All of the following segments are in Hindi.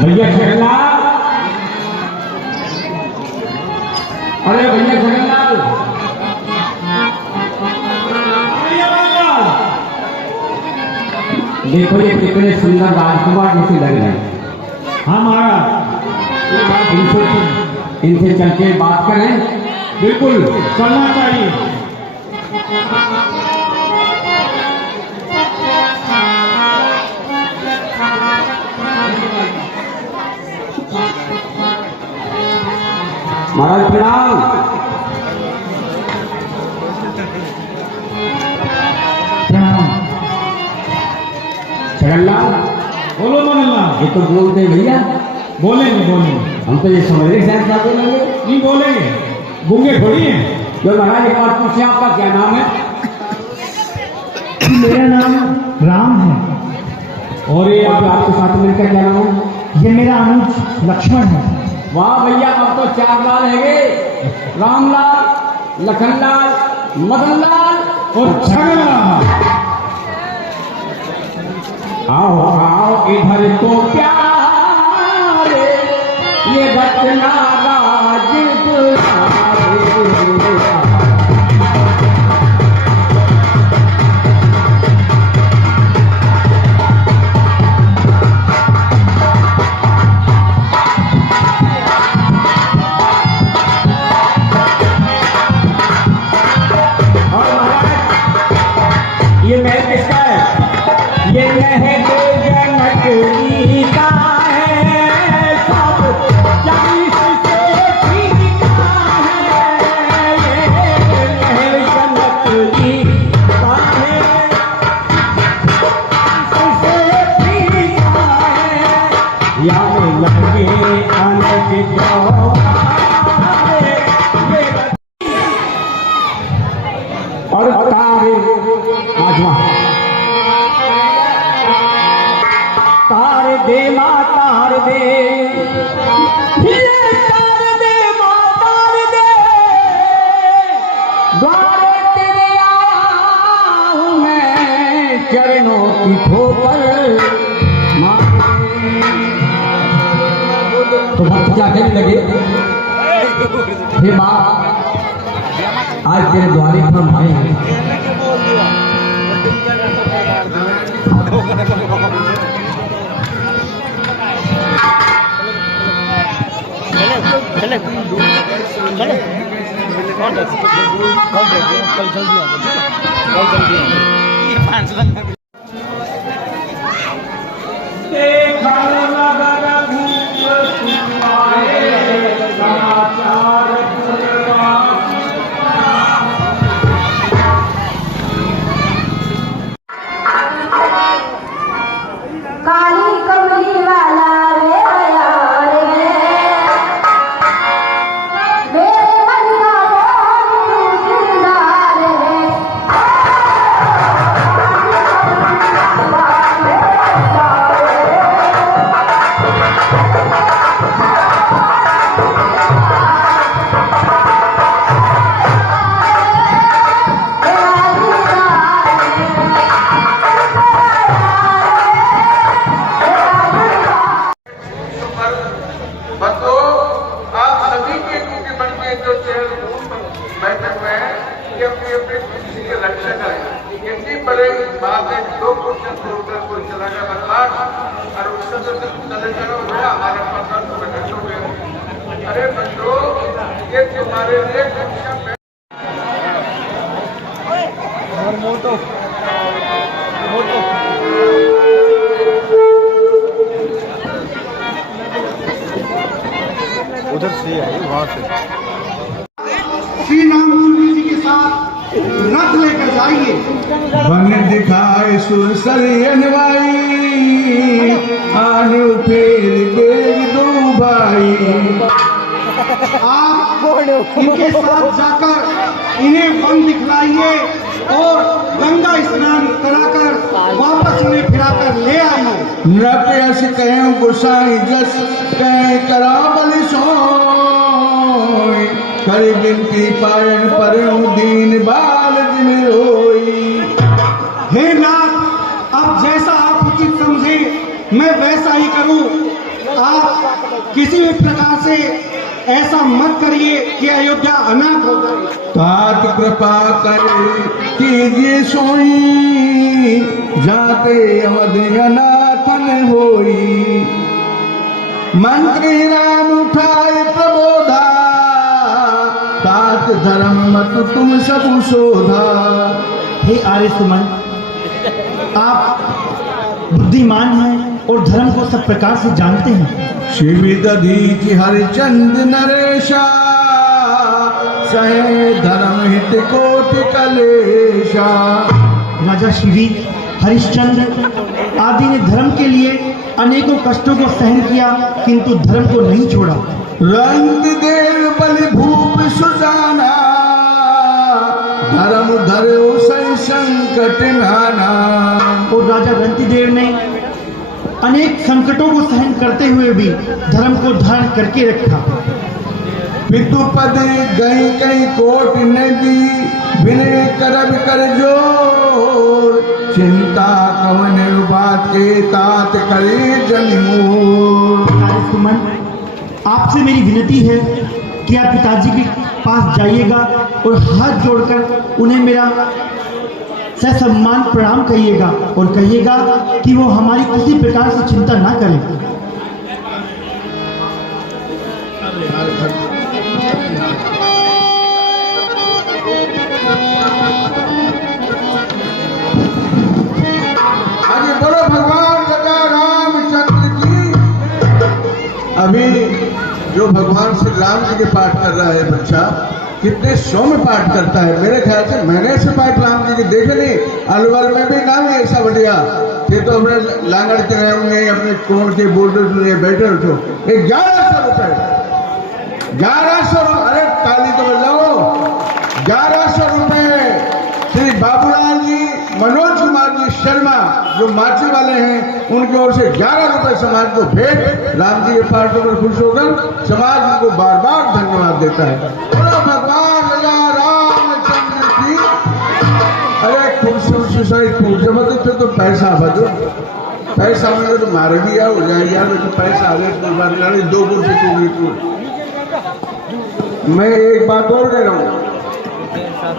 भैया जगन्नाथ, अरे भैया जगन्नाथ, देखो ये कितने सुंदर राजकुमार जैसे लग रहे हैं। हाँ महाराज, इनसे चल के बात करें। बिल्कुल चलना चाहिए। महाराज प्रणाम। प्रणाम। जगन्नाथ, बोलो मनोहर। ये तो बोलते भैया। बोलेंगे बोलेंगे, हम तो ये समझ रहे हैं क्या बोलेंगे। नहीं बोलेंगे, गूंगे थोड़ी हैं। जो महाराज एक बात पूछे, आपका क्या नाम है? मेरा नाम राम है। और ये आपके साथ मिलकर क्या नाम है? ये मेरा अनुज लक्ष्मण है। वाह भैया, अब तो 4 लाल है गए, रामलाल, लखनलाल, मदनलाल और छगनलाल। आओ आओ इधर तो प्यारे, ये रचना राज ये महल किसका है? ये महल जनक जी का है, सब चालीस से ठीक का है। ये महल जनक जी का है, सबसे ठीक का है। याद लगे अनेक जौहरे, और तारे आजमा तार दे माँ तार दे, तार दे माँ तार दे, द्वारे तेरे आया हूँ मैं, चरणों की ठोकर मारे। तो भक्त क्या कहने लगे, हे माँ आज तेरे द्वारे पर हम आए हैं। चले कल जल्दी अरे बच्चों, ये तुम्हारे लिए मोटो उधर से आई, वहां से श्री राम जी के साथ रथ लेकर जाइए। बन दिखाए सुरसर अनवाई, आने फेर देव दो भाई। आप इनके साथ जाकर इन्हें वन दिखलाइए और गंगा स्नान कराकर वापस उन्हें फिराकर ले आइए। नृत्यस कहें गुसाई जस कहें करा बलि सोई, करी बिनती पायन पर दीन बाल जिन रोई। हे नाथ, अब जैसा आप उचित समझे मैं वैसा ही करूं। आप किसी भी प्रकार से ऐसा मत करिए कि अयोध्या अनाथ हो जाए। तात कृपा कर कीजिए सोई, जाते अवध अनाथन होई। मंत्री राम उठाए प्रबोधा, तात धर्म मत तुम सब शोधा। हे आर्य सुमन, आप बुद्धिमान हैं और धर्म को सब प्रकार से जानते हैं। शिव दधीच हरिचंद नरेशा, सहे धर्म हित कोटि कलेशा। राजा शिवी, हरिश्चंद्र आदि ने धर्म के लिए अनेकों कष्टों को सहन किया, किंतु धर्म को नहीं छोड़ा। रंग देव बलि भूप सुजाना, धर्म धरो सही संकट नाना। और राजा रंतिदेव ने अनेक संकटों को सहन करते हुए भी धर्म को धारण करके रखा। पितु पद गई कई कोट नदी, विनय करब कर जोर। चिंता कवन बात के तात करे जनिमोर। आर्य सुमन, आपसे मेरी विनती है कि आप पिताजी के पास जाइएगा और हाथ जोड़कर उन्हें मेरा ससम्मान प्रणाम कहिएगा और कहिएगा कि वो हमारी किसी प्रकार से चिंता ना करें। आगे बोलो भगवान राजा रामचंद्र की। अभी जो भगवान श्री राम जी के पाठ कर रहा है बच्चा, कितने सौम्य पाठ करता है। मेरे ख्याल से मैंने से पाठ राम जी के देखे नहीं, अलवर में भी ना है ऐसा बढ़िया। ये तो अपने लांगड़ के रहे होंगे, अपने कोण के बोर्डर में बैठे उठो। 1100 रुपए, 1100। अरे ताली तो बजाओ। 1100 रुपए श्री बाबूलाल जी, मनोज कुमार जी शर्मा जो माची वाले हैं, उनकी ओर से 11 रुपए समाज को भेंट। राम जी के पाठ पर खुश होकर समाज उनको बार बार धन्यवाद देता है। बोलो भगवान राजा रामचंद्र की। अरे कुर्सी जबरदस्त तो पैसा बदो, पैसा में तो मारे भी आओ जाए यार, तो पैसा आ गया 2 कुर्सी तू। मैं एक बात और कह रहा हूँ,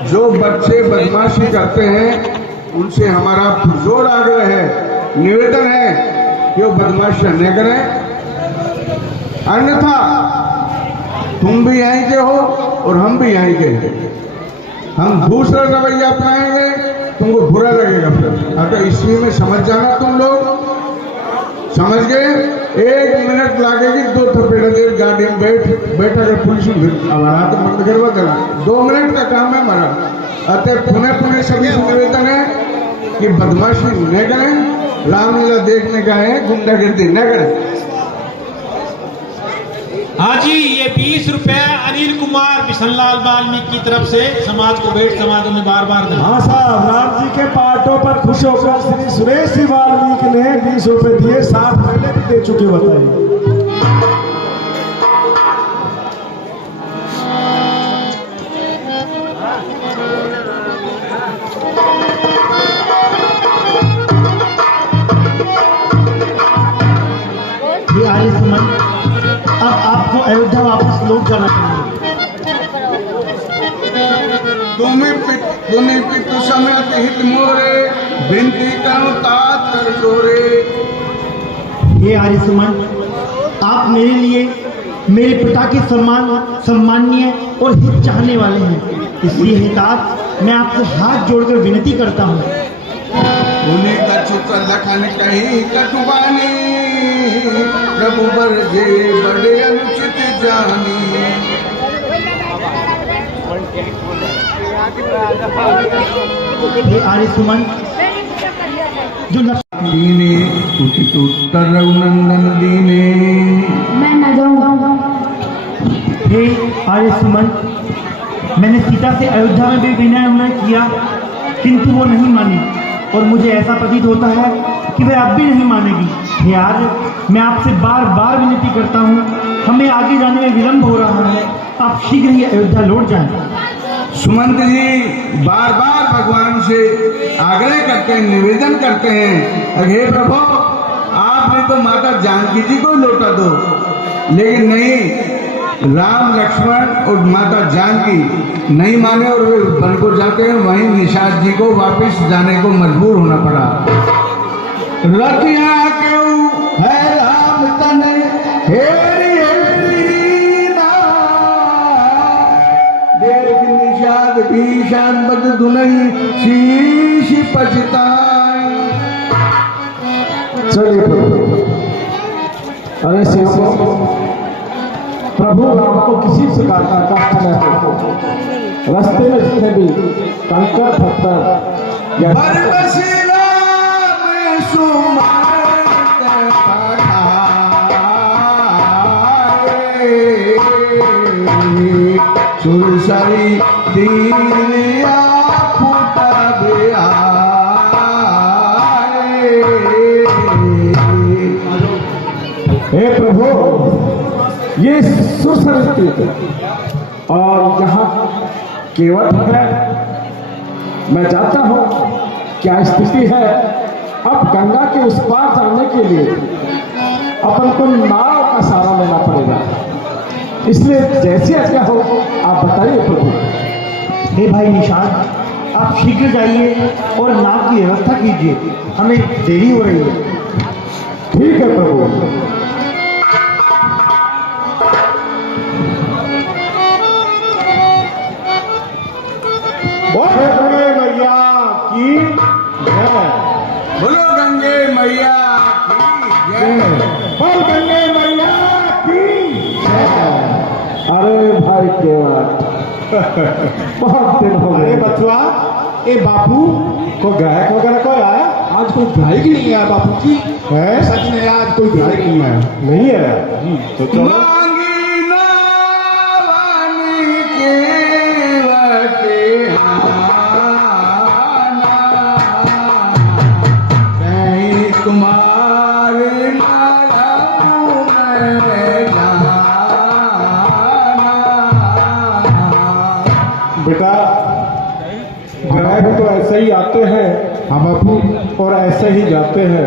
जो बच्चे बदमाशी करते हैं उनसे हमारा पुरजोर आग्रह है, निवेदन है कि वो बदमाशी न करें, अन्यथा तुम भी यहीं के हो और हम भी यहीं के हैं। हम दूसरा रवैया अपनाएंगे, तुमको बुरा लगेगा। फिर अगर इसलिए में समझ जाना, तुम लोग समझ गए। 1 मिनट लगेगी, 2 थपेड़ा देर गाड़ी में बैठ अगर पुलिस हमारा तो बंद करवा देना। 2 मिनट का काम है हमारा। अतः पुनः सभी से निवेदन है कि बदमाशी न करें, रामलीला देखने का है, गुंडागर्दी न करें। हाँ जी, ये 20 रुपए अनिल कुमार बिशनलाल वाल्मीकि की तरफ से समाज को भेंट। समाज में बार बार हाँ साहब, राम जी के पाठों पर खुश होकर श्री सुरेश जी वाल्मीकि ने 20 रुपए दिए, 60 पहले भी दे चुके। बताइए। ये आर्य सुमन, अब आपको अयोध्या वापस लौट जाना चाहिए। तुम्हें पितु समेत हित मोरे, विनती करो तात कर जोरे। ये आर्य सुमन, आप मेरे लिए मेरे पिता के सम्माननीय और हित चाहने वाले हैं, इसलिए हितात मैं आपको हाथ जोड़कर विनती करता हूँ। उन्हें कछु लखन कहीं कटुबानी, प्रभु बर जे बड़े अनुचित जानी। हे आर्य सुमन, जो दीने उचित उत्तर रघुनंदन दीने। मैं न जाऊंगा। हे आर्य सुमन, मैंने सीता से अयोध्या में भी विनय किया, किंतु वो नहीं मानी और मुझे ऐसा प्रतीत होता है कि वह अब भी नहीं मानेगी। हे आर्य, मैं आपसे बार बार विनती करता हूँ, हमें आगे जाने में विलंब हो रहा है, आप शीघ्र ही अयोध्या लौट जाएं। सुमंत जी बार बार भगवान से आग्रह करते हैं, निवेदन करते हैं, हे प्रभु आपने तो माता जानकी जी को लौटा दो, लेकिन नहीं, राम लक्ष्मण और माता जानकी नहीं माने और वे वन को जाते हैं। वहीं निषाद जी को वापस जाने को मजबूर होना पड़ा। रतिया क्यों है राम तन हेरी हेरी ना, देख निषाद भीषण बद दुनई शीश पछताई। चलिए प्रभु। अरे सेवकों, प्रभु राम को किसी प्रकार का कष्ट न हो। रास्ते में जितने भी कंकड़ पत्थर या सुरसरी तीरिया फूटा बिया। हे प्रभु, ये सुरसरी तीर्थ और यहाँ केवट है। मैं जानता हूँ क्या स्थिति है। अब गंगा के उस पार जाने के लिए अपन को नाव का सहारा लेना पड़ेगा, इसलिए जैसी आज्ञा हो आप बताइए प्रभु। हे भाई निषाद, आप शीघ्र जाइए और नाव की व्यवस्था कीजिए, हमें देरी हो रही है। ठीक है प्रभु। गंगे मैया की जय। बोलो गंगे मैया की जय। बोल गंगे मैया की जय। अरे भाई केवट, बहुत दिन हो गए। बचुआ, ए बापू को गायक वगैरह कोई आया? आज कोई गायक नहीं आया बापू जी। है सच में आज कोई गायक नहीं आया। नहीं है तो चलो। मांगी नावानी केवटे आना, कहीं कुमार नारायण मैं जाना। बेटा, गायक तो ऐसे ही आते हैं हम बापू, और ऐसे ही जाते हैं,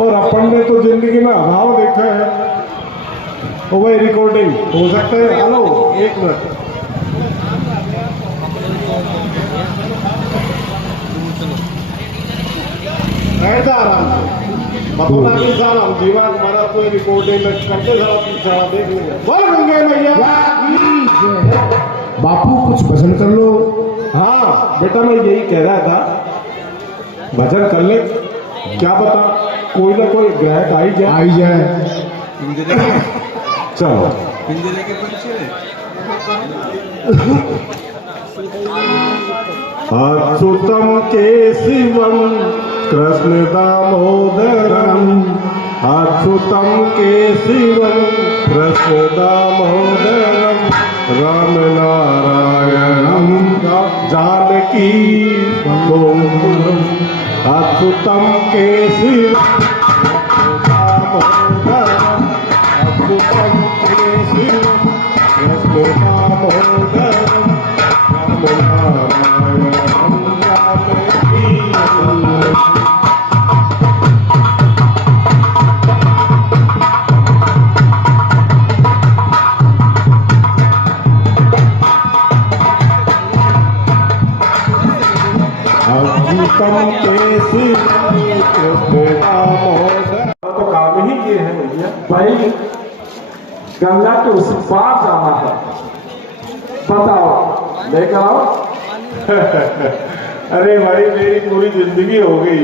और अपन ने तो जिंदगी में अभाव देखा है। ओ भाई, रिकॉर्डिंग हो सकता है? हेलो, एक मिनट। बैठ जा आराम से। बतौना भी सारा हम जीवा हमारा कोई रिकॉर्डिंग करते सारा देख लेंगे। बोल गंगे मैया की जय। बापू कुछ भजन कर लो। हाँ बेटा, मैं यही कह रहा था, भजन कर ले। क्या बता, कोई ना कोई गायक आई जाए। चलो। अच्युतम केशवम कृष्ण दामोदरम, अच्युतम केशवम कृष्ण दामोदरम, राम नारायणम जानकी गोकुलम, अच्युतम केशवम दामोदरम, अच्युतम केशवम कृष्ण दामोदरम, राम नारायणम जानकी गोकुलम। तो काम ही ये है भैया भाई, गंगा के उस पार जाना है। बताओ, लेकर आओ। अरे भाई, मेरी पूरी जिंदगी हो गई,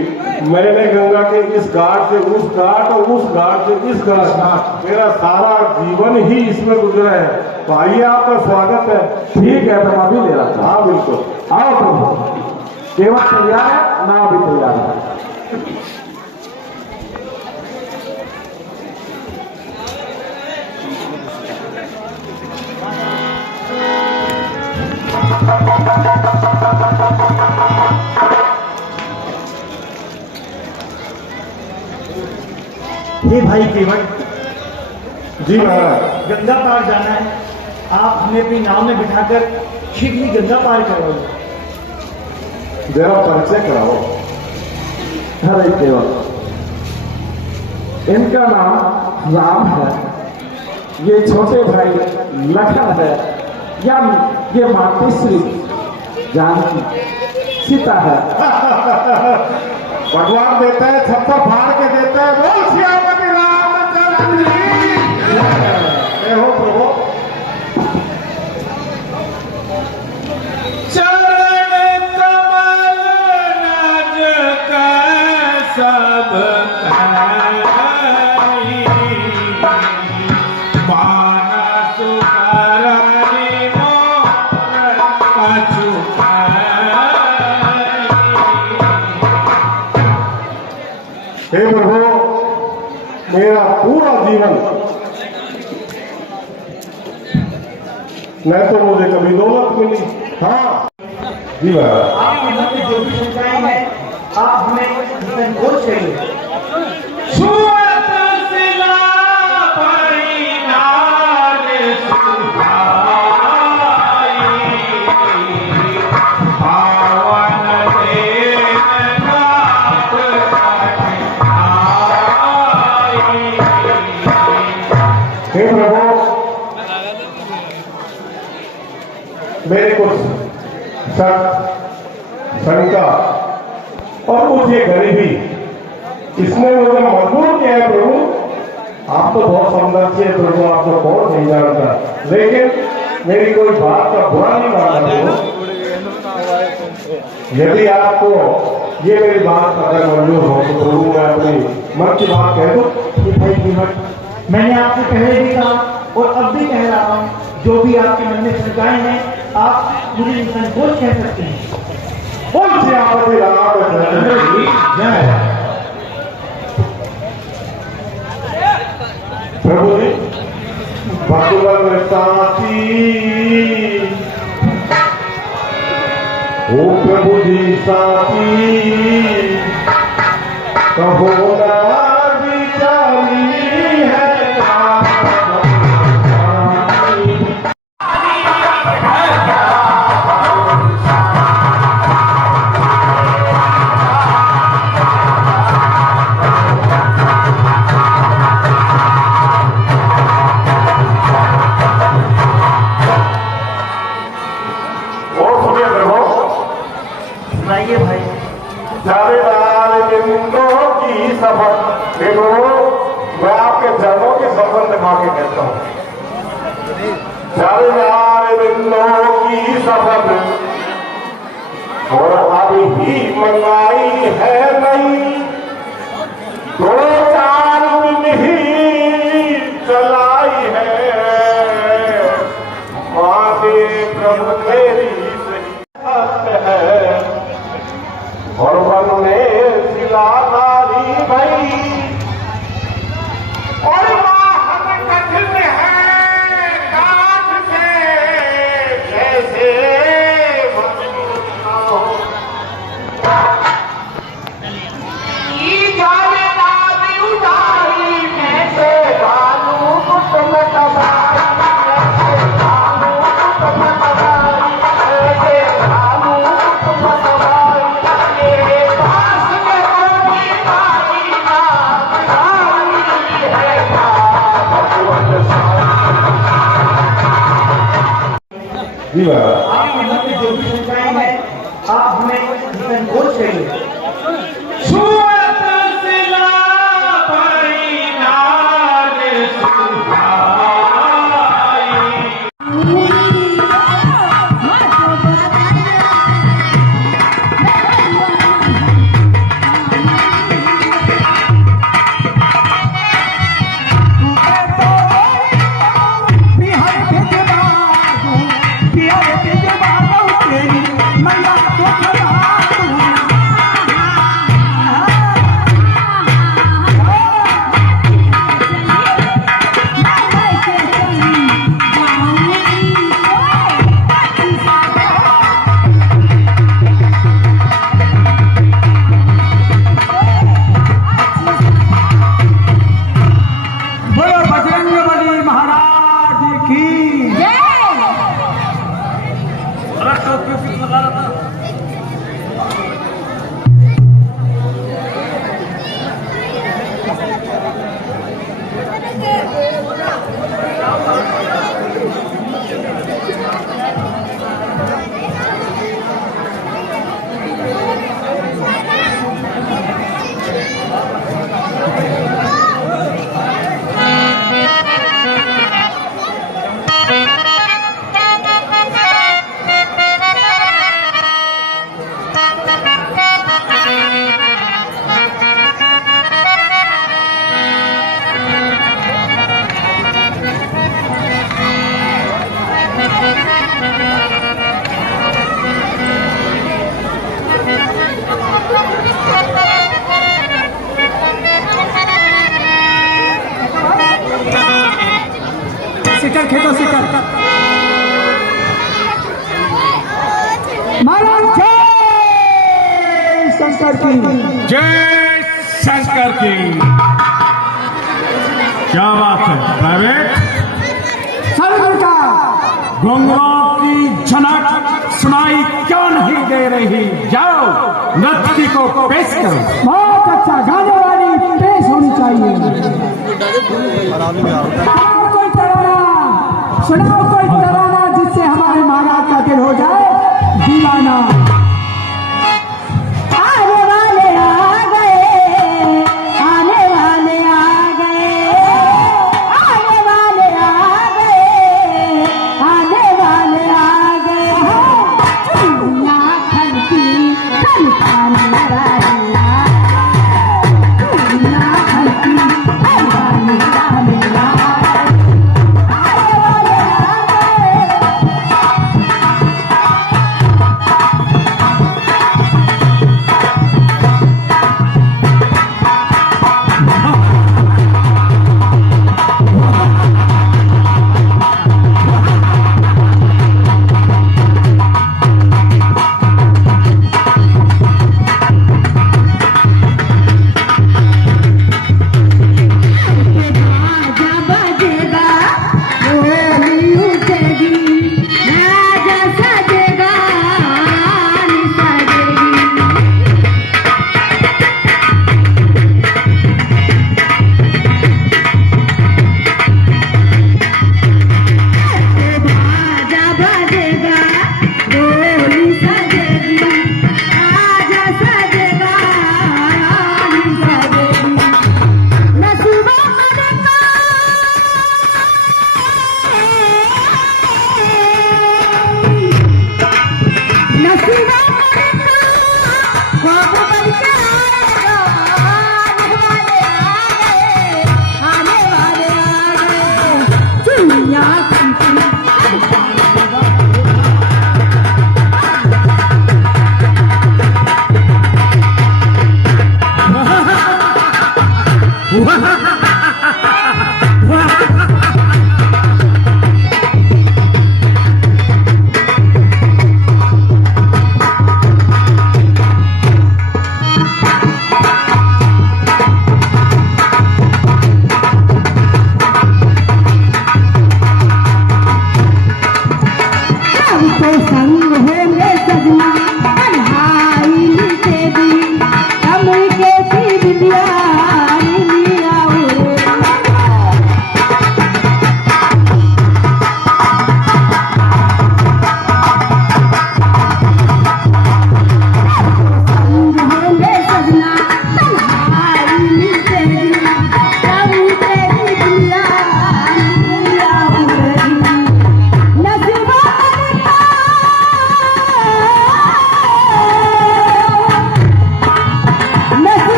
मैंने गंगा के इस घाट से उस घाट और उस घाट से इस घाट, मेरा सारा जीवन ही इसमें गुजरा है। तो आइए, आपका स्वागत है। ठीक है, तो अभी ले रहा था। हाँ बिल्कुल, आओ प्रभु। केवल तैयार है, नाव भी तैयार है। हे भाई केवट, जी महाराज। गंगा पार जाना है। आप हमें अपनी नाव में बिठाकर शीघ्र ही गंगा पार करवाओ। जरा परिचय कराओ। अरे केवल, इनका नाम राम है, ये छोटे भाई लखन है, यानी ये माता श्री जानकी सीता है। भगवान देता है, छप्पर फाड़ के देता है। बोल श्यामती रामचंद्र जी। जय हो प्रभु। चरण कमल रज कर सब करी, मानस करनी मोर कछु हे प्रभु, मेरा पूरा जीवन न तो मुझे कभी दौलत मिली। हाँ जी महाराज। आपके मन में जो भी शंकाएं हैं, आप हमें संकोच करिए। सुअत सिला परिणाम सुधाई, पावन देवनाथ आई। हे प्रभु, मेरे कुछ शक, शंका और कुछ ये गरीबी, इसने मुझे मजबूर किया है प्रभु। आप तो बहुत समझदार है प्रभु, आपको कौन नहीं जानता, लेकिन मेरी कोई बात का बुरा नहीं मानना प्रभु। यदि आपको ये मेरी बात अगर मंजूर हो तो प्रभु मैं अपनी मन की बात कह दूं। हे भाई केवट, मैंने आपको पहले भी कहा और अब भी कह रहा हूँ, जो भी आपके मन में शंकाएं हैं, आप मुझे निसंकोच कह सकते हैं। बोल श्यामती रामचंद्र जी जय। प्रभु जी, भगवान साथी, ओ प्रभु जी साथी, कहो ना विचारी है सुनाइए भाई। चारेदार बिंदों की शपथ। देखो, मैं आपके चरणों के संबंध दिखा के कहता हूँ। चारेदार बिंदों की शपथ और अभी ही मंगाई है नहीं, 2-4 दिन ही चलाई है। माते प्रभु तेरी है और वन में सिला नारी भई, और वाहन कठिन है काठ से, जैसे जी आपके मन में जो भी शंकाएं हैं, आप हमें निसंकोच करिए। सुअत सिला परिणाम सुधाई। मैया तो सिक्कर खेतो सिक्कर महाराज जय शंकर की जय शंकर की। क्या बात है प्राइवेट, शंकर का घुंघराओं की झनक सुनाई क्यों नहीं दे रही? जाओ नृत्य को पेश करो। बहुत अच्छा, गाने वाली पेश होनी चाहिए। सुनाओ कोई तराना जिससे हमारे महाराज का दिल हो जाए दीवाना। आने वाले आ गए, आने वाले आ गए, आने वाले आ गए, आने वाले आ गए। दुनिया खलकी खलकाने वाली, दुनिया खलकी खलकाने वाली।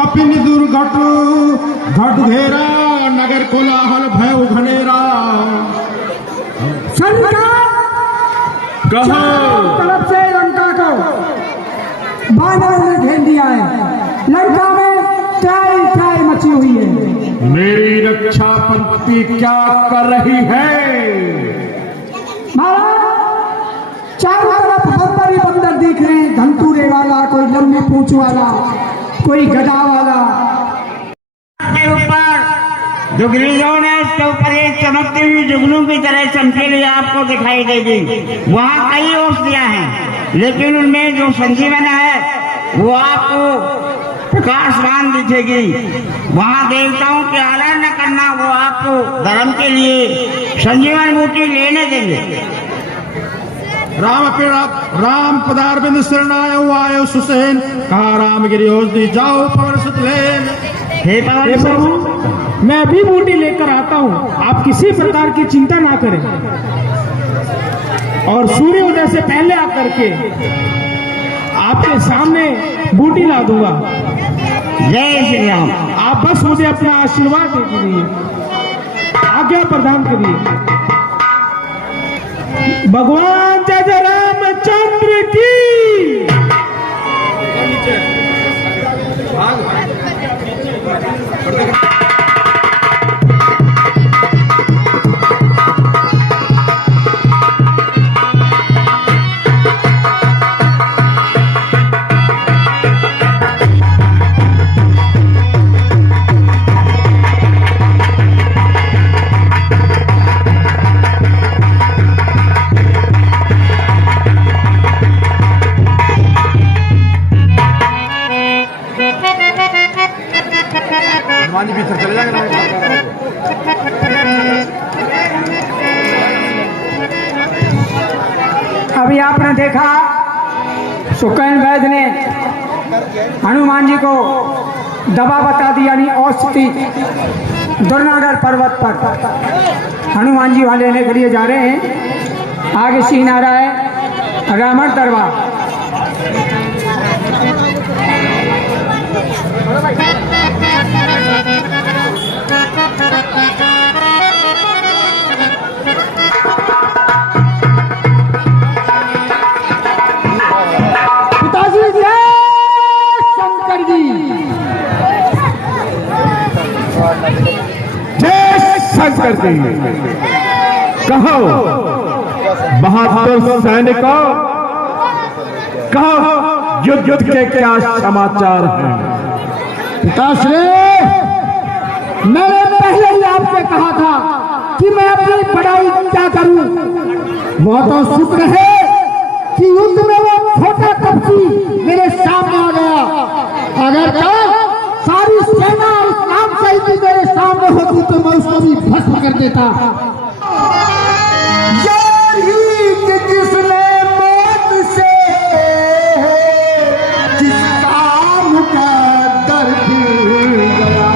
कपिन दुर्घट घट घेरा नगर कोलाहल भय घनेरा। कहो। चारों तरफ से लंका को बानरों ने घेर दिया है। लंका में त्राई त्राई मची हुई है। मेरी रक्षा पंक्ति क्या कर रही है? महाराज, चारों तरफ बंदर ही बंदर दिख रहे हैं। धंतूरे वाला, कोई लंबी पूंछ वाला, कोई गदा वाला। के ऊपर जुगनू ने इसके ऊपर एक चमकती हुई जुगनू की तरह चमकीली आपको दिखाई देगी। वहाँ कई औषधियाँ हैं, लेकिन उनमें जो संजीवन है वो आपको प्रकाशवान दिखेगी। वहाँ देवताओं की आराधना करना, वो आपको धर्म के लिए संजीवन बूटी लेने देंगे। राम पदारविंद शरणाय आयो सुसेन, कहा रामगिरी औषधि जाओ पवर्षित लेन। हे प्रभु, मैं अभी बूटी लेकर आता हूँ। आप किसी प्रकार की चिंता ना करें और सूर्योदय से पहले आकर के आपके सामने बूटी ला दूंगा। जय श्री राम। आप बस मुझे अपना आशीर्वाद दे दीजिए, आज्ञा प्रदान करिए। भगवान जय जय रामचंद्र की। अभी आपने देखा सुकैन वैद्य ने हनुमान जी को दवा बता दी, यानी औषधि दुर्नागर पर्वत पर हनुमान जी वहां लेने के लिए जा रहे हैं। आगे सीन आ रहा है रावण दरबार। शंकर जी, कहो बहादुर सैनिकों, कहो युद्ध के क्या समाचार हैं? पिताश्री, मैंने पहले ही आपसे कहा था कि मैं अपनी पढ़ाई क्या करूं। वो तो शुक्र है कि युद्ध में वो छोटा कपसी मेरे सामने आ गया। अगर कल सारी सेना उस नाम सहित मेरे सामने होती तो मैं उसको भी भस्म कर देता। जिसने मौत से जिस काम का दर्द गया,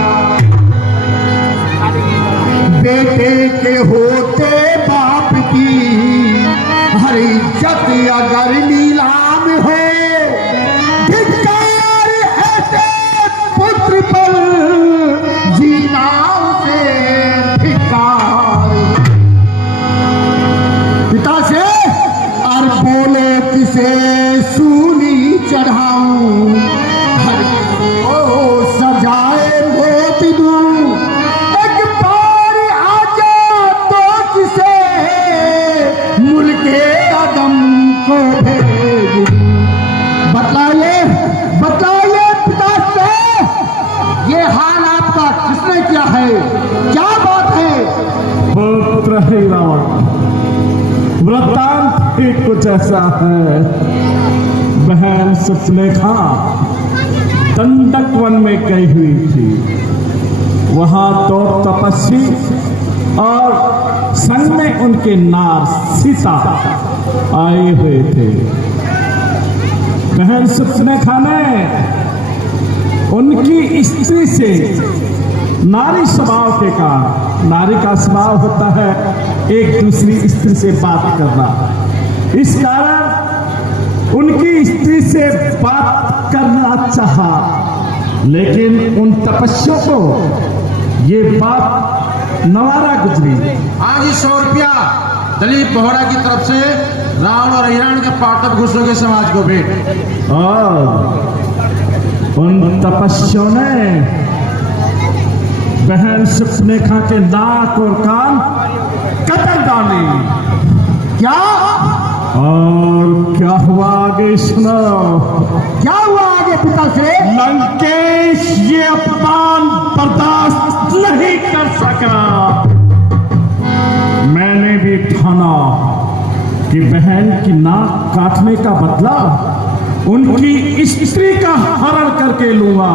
बेटे के होते बाप की हर इज्जत अगर नीलाम हो, धिक्कार ऐसे पुत्र पर जीना से धिक्कार। पिता से और बोले किसे सूली चढ़ाऊं, हर को सजाए मोत दूं। एक बार आजा तो किसे मुल्के आदम को भेज दूं। बतलाइए बतलाइए पिता से, ये हाल आपका किसने किया है? क्या बात है? पुत्र ही रावण, वृत्तांत ही कुछ ऐसा है। बहन सुलेखा दंडक वन में गई हुई थी। वहां तो तपस्वी और संग में उनके नार सीता आए हुए थे। बहन सुलेखा ने उनकी स्त्री से नारी स्वभाव के कारण, नारी का स्वभाव होता है एक दूसरी स्त्री से बात करना, इस कारण उनकी स्त्री से बात करना चाहा, लेकिन उन तपस्वियों को ये बात नवारा गुजरी। आज 100 रुपया दलीप बोहरा की तरफ से रावण और हिरण के पाटव घुसों के समाज को भेंट। और उन तपस्वियों ने बहन सुपनेखा के नाक और कान कतर डाले। क्या और क्या हुआ आगे सुनो। क्या हुआ आगे पिताश्री? लंकेश ये अपमान बर्दाश्त नहीं कर सका। मैंने भी ठाना कि बहन की नाक काटने का बदला उनकी स्त्री का हरण करके लूंगा।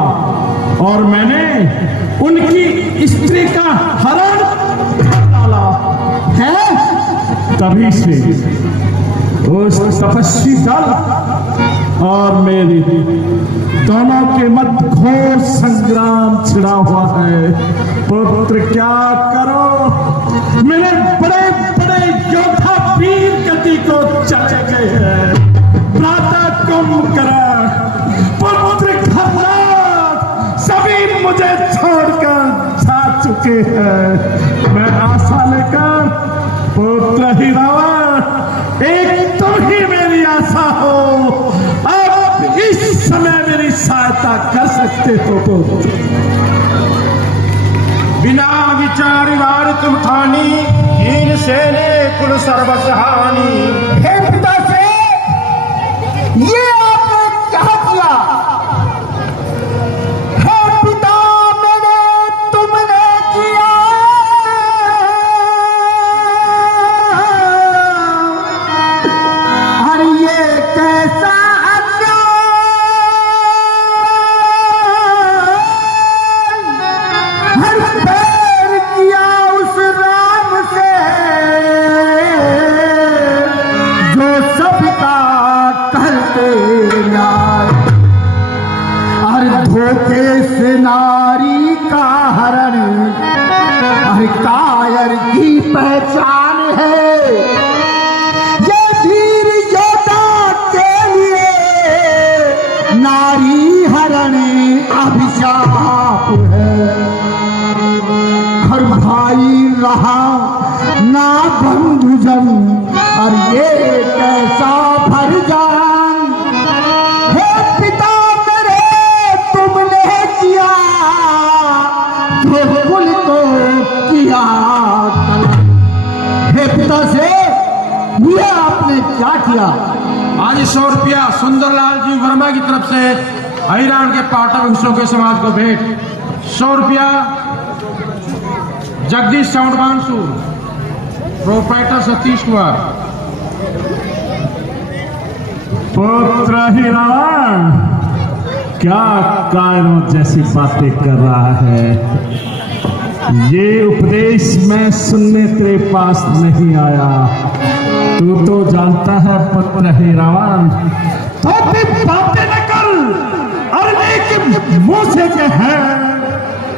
और मैंने उनकी स्त्री का हरण कर डाला है। तभी से उस तपस्वी दल और मेरी दोनों के मध्य घोर संग्राम छिड़ा हुआ है। पुत्र क्या करो, मेरे बड़े बड़े योद्धा वीर गति को चले गए हैं। प्रातः कुंभकर्ण, पुत्र घरनाथ सभी मुझे छोड़कर जा चुके हैं। मैं आशा लेकर पुत्र ही रावण, एक तुम ही मेरी आशा हो। अब इस समय मेरी सहायता कर सकते हो पुत्र। बिना विचार वार तुम ठानी, हीन सेने कुल सर्वस हानि। हे पिताश्री, ये आपने क्या किया? हे पिता, मैंने तुमने किया और ये कैसा अन्याय। हर पैर किया उस राम से जो सबका करते न्याय। और धोखे से नारी का हरण और कायर की पहचान है। ये वीर योद्धा के लिए नारी हरण अभिशाप है। हर भाई रहा ना बंधुजन और ये कैसा भरजान। हे पिता मेरे, तुमने किया जो कुल को किया। हे पिता से ये आपने क्या किया? आज 100 रुपया सुंदरलाल जी वर्मा की तरफ से हिरण के पाटव घुसों के समाज को भेंट। 100 रुपया जगदीश साउंडवांशु, प्रोपराइटर सतीश कुमार। पुत्र ही रावण क्या कायरों जैसी बातें कर रहा है। ये उपदेश मैं सुनने तेरे पास नहीं आया। तू तो जानता है पुत्र ही रावण, तो भी बातें न कर। और लेकिन मुंह से जो है,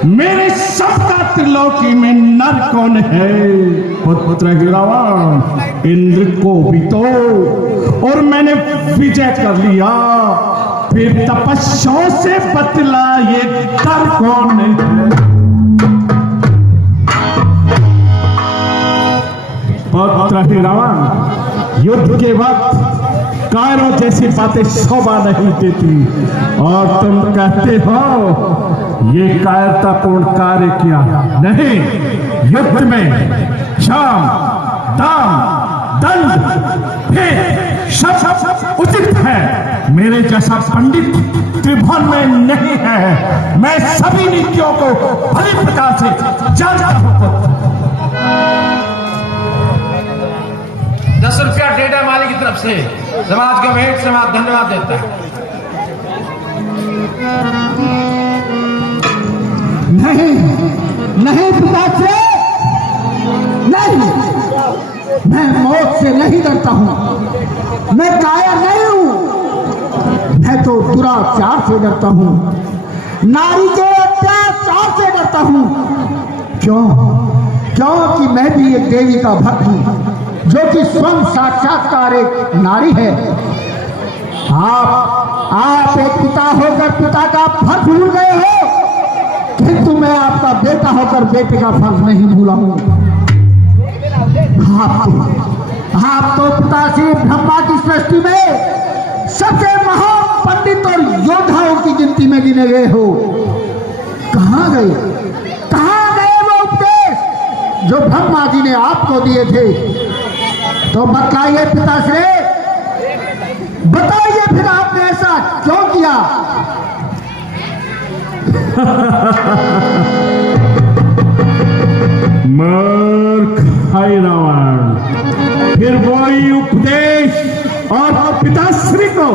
मेरे सबका त्रिलोकी में नर कौन है? पुत्र ही रावण, इंद्र को भी तो और मैंने विजय कर लिया। फिर तपस्याओं से बतला ये डर कौन है? पुत्र ही रावण, युद्ध के वक्त कायरों जैसी बातें शोभा नहीं देती। और तुम कहते हो ये कायरतापूर्ण कार्य किया। नहीं, युद्ध में शाम दाम दंड भेद सब उचित है। मेरे जैसा पंडित त्रिभुवन में नहीं है। मैं सभी नीतियों को भली प्रकार से जानता हूं। 10 रुपया डेटा मालिक की तरफ से समाज को भेंट। समाज धन्यवाद देता है। नहीं नहीं पिताश्री, नहीं, मैं मौत से नहीं डरता हूँ। मैं कायर नहीं हूँ। मैं तो दुराचार से डरता हूँ, नारी के अत्याचार से डरता हूँ। क्यों? क्योंकि मैं भी एक देवी का भक्त हूँ जो कि स्वयं साक्षात्कार एक नारी है। आप एक पिता होकर पिता का फर्ज भूल गए हो, किंतु मैं आपका बेटा होकर बेटे का फर्ज नहीं भूला हूं। आपको आप तो पिताश्री ब्रह्मा की सृष्टि में सबसे महान पंडित और योद्धाओं की गिनती में गिने गए हो। कहां गए वो उपदेश जो ब्रह्मा जी ने आपको दिए थे? तो बताइए पिताश्री, बताइए फिर आपने ऐसा क्यों किया? मूर्ख है रावण, फिर वही उपदेश और पिताश्री को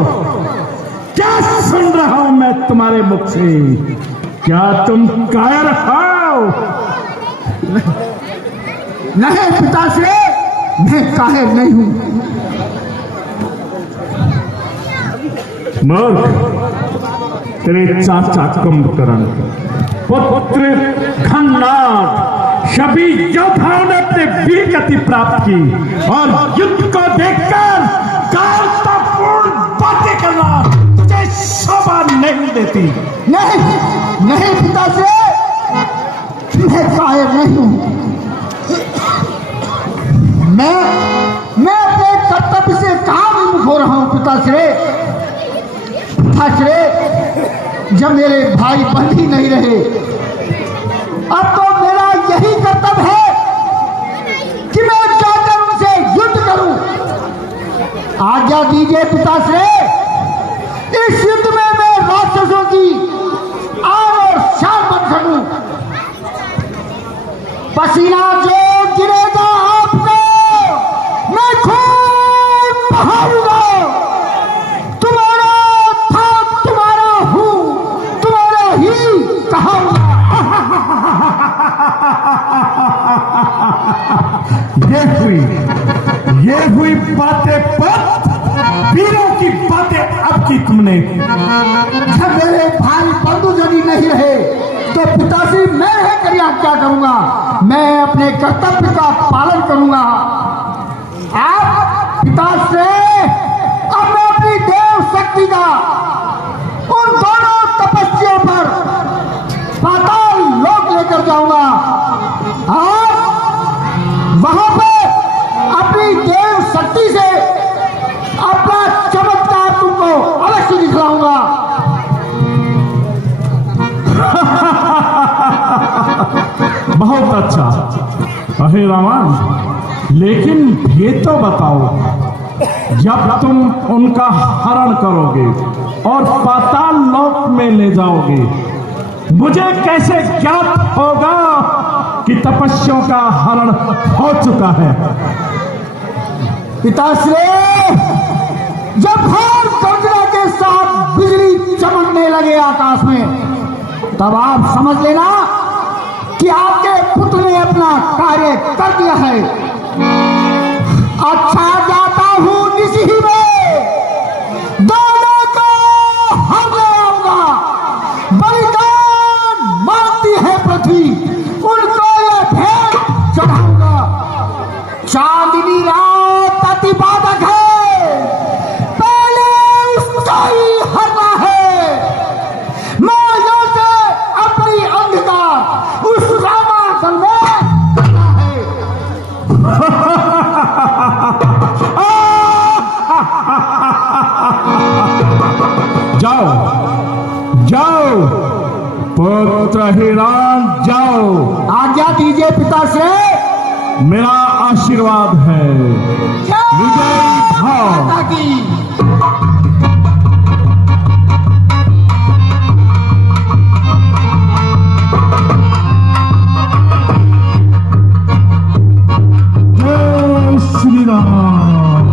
क्या सुन रहा हूं मैं तुम्हारे मुख से? क्या तुम कायर हो? नहीं पिताश्री, मैं कायर नहीं हूं। मूर्ख, तेरे चाचा कुंभकर्ण, पुत्र खन्नाथ, सभी योद्धाओं ने अपने वीर गति प्राप्त की और युद्ध को देखकर कायरतापूर्ण बातें करना तुझे शोभा नहीं देती। नहीं पिताश्री, मैं कायर नहीं हूं। मैं अपने कर्तव्य से कहां विमुख हो रहा हूं पिताश्री? जब मेरे भाई बन ही नहीं रहे, अब तो मेरा यही कर्तव्य है कि मैं जाकर उनसे युद्ध करूं। आज्ञा दीजिए पिताश्री, इस युद्ध में मैं राक्षसों की आन और शान बन सकूं। पसीना जो गिरेगा आपको, मैं खूब बहाऊंगा। तुम्हारा था तुम्हारा हूं, तुम्हारा ही कहाऊंगा। ये हुई बातें पत, वीरों की बातें अब की तुमने। जब मेरे भाई बंधुजनी नहीं रहे तो पिताश्री मैं है करिया क्या करूंगा? मैं अपने कर्तव्य का पालन करूंगा। आप पिताश्री, अब मैं अपनी देव शक्ति का उन दोनों तपस्वियों पर पाताल लोक लेकर जाऊंगा और वहां पर अपनी देव शक्ति से अपना चमत्कार तुमको अवश्य दिखलाऊंगा। बहुत अच्छा। अहे रावण, लेकिन ये तो बताओ, जब तुम उनका हरण करोगे और पाताल लोक में ले जाओगे, मुझे कैसे ज्ञात होगा कि तपस्वियों का हरण हो चुका है? पिताश्री, जब हर गर्जना के साथ बिजली चमकने लगे आकाश में, तब आप समझ लेना कि आपके पुत्र ने अपना कार्य कर दिया है। अच्छा, जाता हूं निशी में, दोनों को हर ले आऊंगा। बलिदान मांगती है पृथ्वी, उनको ये भेंट चढ़ाऊंगा। चांदनी रात अति बाधक है, पहले उसका ही हरना है। माया से अपनी अंधकार उस रामासन में करना है। जाओ जाओ पुत्र हिरान, जाओ। आज्ञा दीजिए पिताश्री। मेरा आशीर्वाद है। विजय भाव। माता की। जय श्री राम।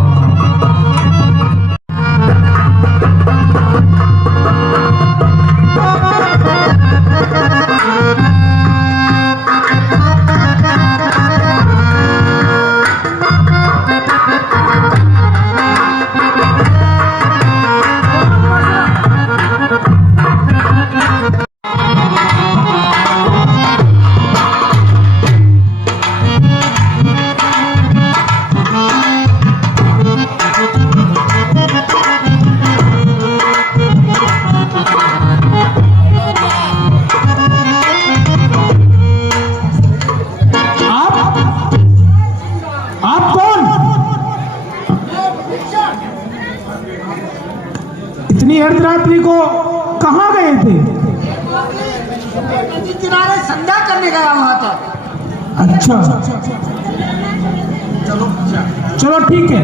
इतनी अर्धरात्रि को कहाँ गए थे? नदी किनारे संध्या करने गया हुआ था। अच्छा, चलो ठीक है।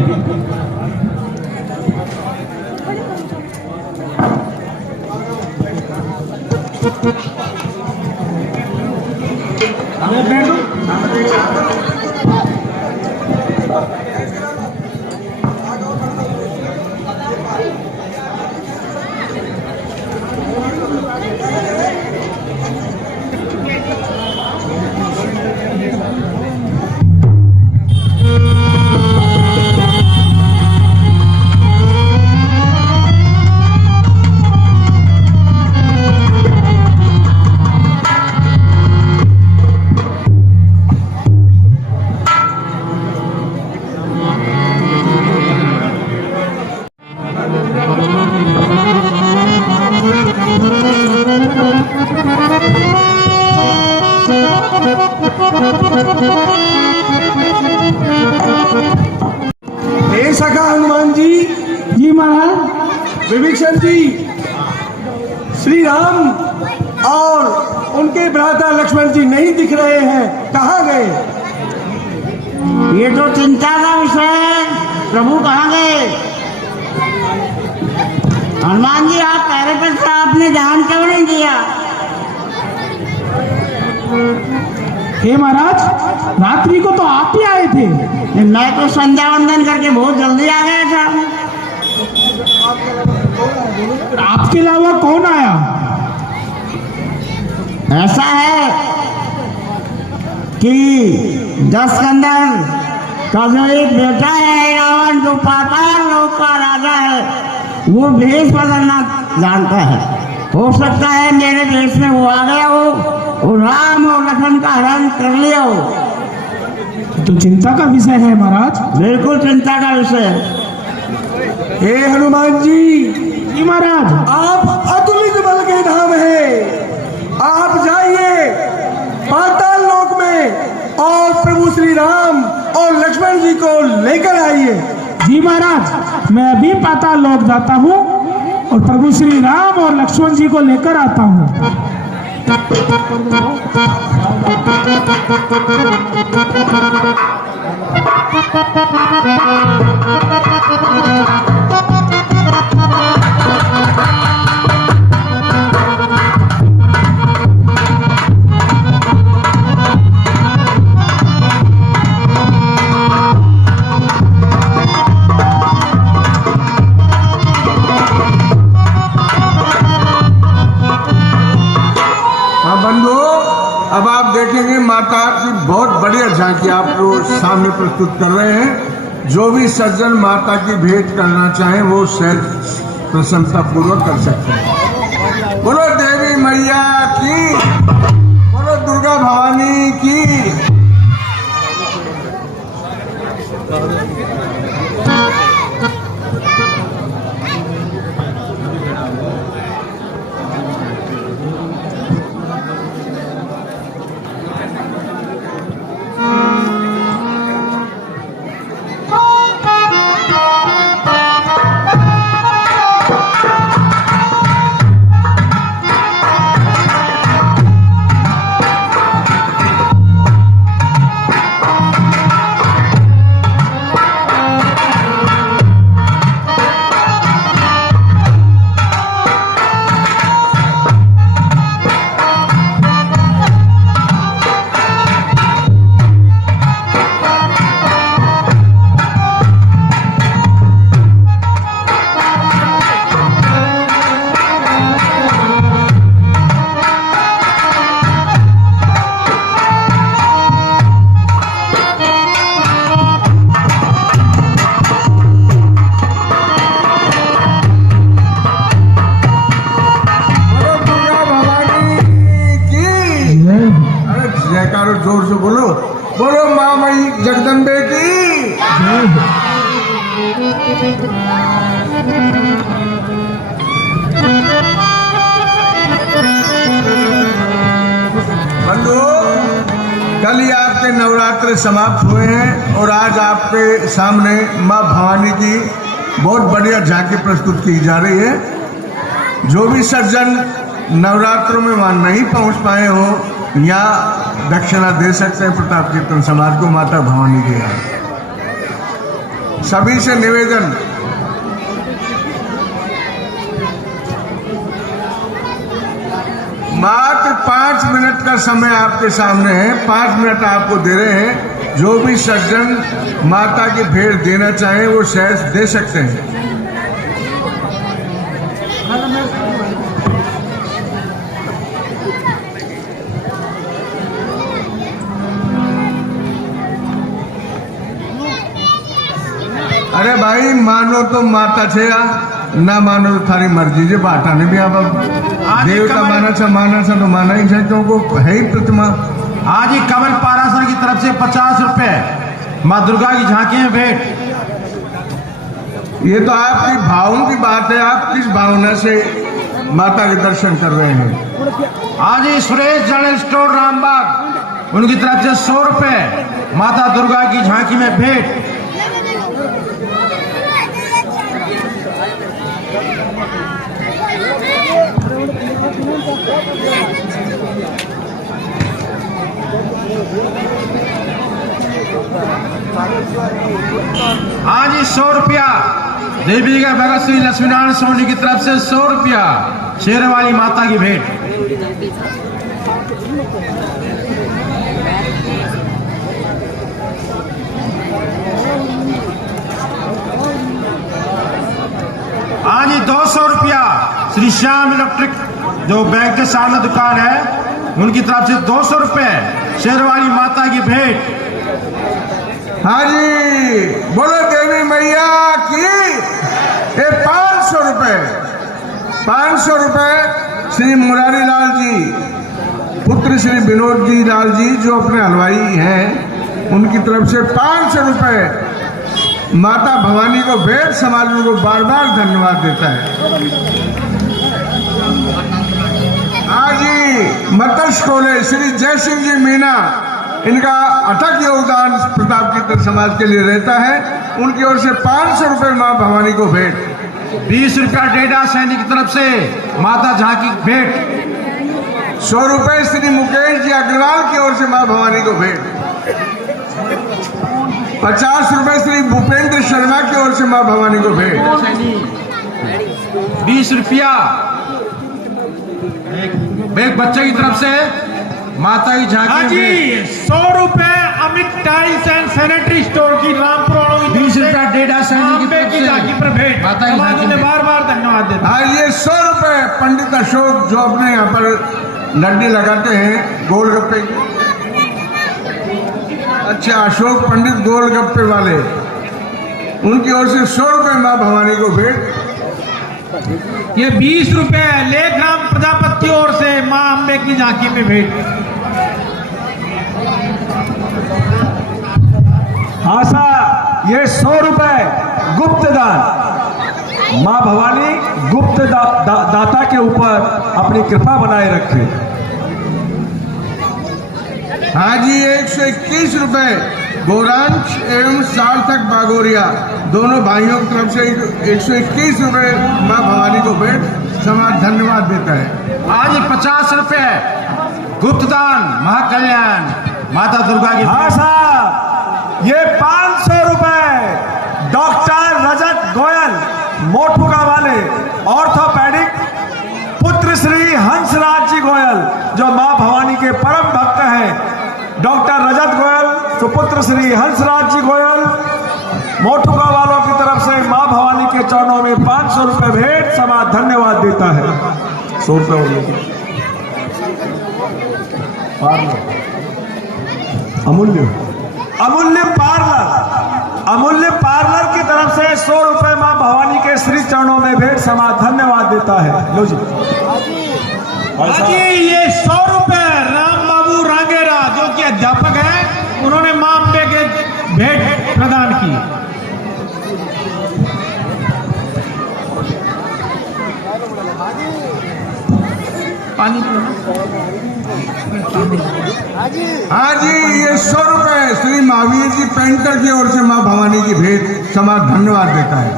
हे सखा हनुमान जी। जी महाराज। विभीषण जी, श्री राम और उनके भ्राता लक्ष्मण जी नहीं दिख रहे हैं, कहाँ गए? ये तो चिंता का विषय है, प्रभु कहाँ गए? हनुमान जी, आप पहले पर से आपने ध्यान क्यों नहीं दिया? हे महाराज, रात्रि को तो आप ही आए थे। मैं तो संध्या वंदन करके बहुत जल्दी आ गया था। आपके अलावा कौन आया? ऐसा है कि दशकंदर का जो एक बेटा है रावण, जो पाताल लोक का राजा है, वो भेष बदलना जानता है। हो सकता है मेरे भेष में वो आ गया हो और राम और लखन का हरण कर लिया हो। तो चिंता का विषय है महाराज। बिल्कुल चिंता का विषय है। हे हनुमान जी। जी महाराज। आप अतुलित बल के धाम है, आप जाइए पाताल लोक में और प्रभु श्री राम और लक्ष्मण जी को लेकर आइए। जी महाराज, मैं अभी पाताल लोक जाता हूँ और प्रभु श्री राम और लक्ष्मण जी को लेकर आता हूँ। अब आप देखेंगे माता की बहुत बढ़िया झांकी आप लोग सामने प्रस्तुत कर रहे हैं। जो भी सज्जन माता की भेंट करना चाहें वो सेल्फ प्रशंसा पूर्वक कर सकते हैं। बोलो देवी मैया की, बोलो दुर्गा भवानी की। जोर से बोलो, बोलो माँ मई जगदम्बे की। बंधु, कल ही आपके नवरात्र समाप्त हुए हैं और आज आपके सामने माँ भवानी की बहुत बढ़िया झांकी प्रस्तुत की जा रही है। जो भी सज्जन नवरात्रों में वहां नहीं पहुंच पाए हो, यहाँ दक्षिणा दे सकते हैं प्रताप कीर्तन समाज को माता भवानी के यहाँ। सभी से निवेदन, मात्र 5 मिनट का समय आपके सामने है, 5 मिनट आपको दे रहे हैं। जो भी सज्जन माता की भेंट देना चाहें वो सहज दे सकते हैं। अरे भाई, मानो तो माता छे, ना मानो तो थारी मर्जी जे बाटा ने भी अब देवता माना तो माना ही है, क्योंकि है ही प्रतिमा। आज ही कमल पारासर की तरफ से 50 रुपए माँ दुर्गा की झांकी में भेंट। ये तो आपकी भावों की बात है, आप किस भावना से माता के दर्शन कर रहे हैं। आज ही सुरेश जनरल स्टोर रामबाग, उनकी तरफ से 100 रुपए माता दुर्गा की झांकी में भेंट। आज ही 100 रुपया देवी का भगत श्री लक्ष्मीनारायण सोनी की तरफ से 100 रुपया शेर वाली माता की भेंट। आज ही 200 रुपया श्री श्याम इलेक्ट्रिक, जो बैंक के सामने दुकान है, उनकी तरफ से 200 रुपए शेर वाली माता की भेंट। हाँ जी, बोलो देवी मैया की। ये 500 रुपए, 500 रुपए श्री मुरारी लाल जी, पुत्र श्री विनोद जी लाल जी, जो अपने हलवाई हैं, उनकी तरफ से 500 रुपए माता भवानी को भेंट। समाज उनको बार बार धन्यवाद देता है। आज ही मत्स्य कोले श्री जय सिंह जी मीना, इनका अथक योगदान प्रताप कीर्तन समाज के लिए रहता है, उनकी ओर से 500 रुपए मां भवानी को भेंट। 20 रुपया डेटा सैनिक की तरफ से माता झांकी भेंट। 100 रुपए श्री मुकेश जी अग्रवाल की ओर से मां भवानी को भेंट। 50 रुपए श्री भूपेंद्र शर्मा की ओर से मां भवानी को भेंट। 20 रुपया एक बच्चे की तरफ से माता की झांकी में। 100 रुपए Amit tiles and sanitary store की रामपुर। 20 रुपया डेटा सैनिक की तरफ से झांकी पर भेंट। माता की झांकी में बार बार धन्यवाद देता। हाँ, ये 100 रुपए पंडित अशोक, जो अपने यहाँ पर लड्डी लगाते हैं गोलगप्पे की। अच्छा, अशोक पंडित गोलगप्पे वाले, उनकी ओर से 100 रुपए मां भवानी को भेंट। ये 20 रुपए लेखराम प्रजापति ओर से मां अम्बे की झांकी में भेंट। हाँ साहब, ये 100 रुपए गुप्त दान। मां भवानी गुप्त दाता के ऊपर अपनी कृपा बनाए रखे। हाँ जी, 121 रुपए गौरांश एवं सार्थक बागोरिया, दोनों भाइयों की तरफ से 121 रुपए मां भवानी को भेंट। समाज धन्यवाद देता है। आज 50 रुपए गुप्त दान महाकल्याण माता दुर्गा की। हाँ साहब, ये 500 रुपए डॉक्टर रजत गोयल मोटुका वाले ऑर्थोपेडिक, पुत्र श्री हंसराज जी गोयल, जो मां भवानी के परम भक्त हैं। डॉक्टर रजत गोयल सुपुत्र श्री हंसराज जी गोयल मोटुका वालों की तरफ से मां भवानी के चरणों में 500 रुपए भेंट। समाज धन्यवाद देता है। 100 रुपए अमूल्य पार्लर की तरफ से 100 रुपए मां भवानी के श्री चरणों में भेंट। समाज धन्यवाद देता है। लो जी, ये 100 रुपए राम बाबू रांगेरा, जो कि अध्यापक हैं, उन्होंने मां अम्बे के भेंट प्रदान की। पानी हाँ जी, ये 100 रुपए श्री महावीर जी पेंटर की ओर से मां भवानी की भेंट। समाज धन्यवाद देता है।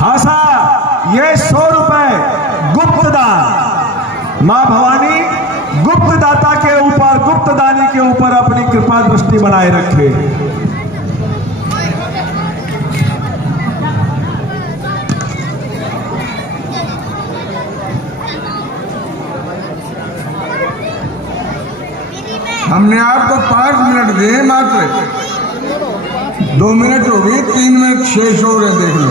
हाँ साहब, ये 100 रुपए गुप्त दान। माँ भवानी गुप्त दाता के ऊपर, गुप्त दानी के ऊपर अपनी कृपा दृष्टि बनाए रखे। हमने आपको 5 मिनट दिए मात्र, 2 मिनट हो गई, 3 मिनट शेष हो रहे, देख लो।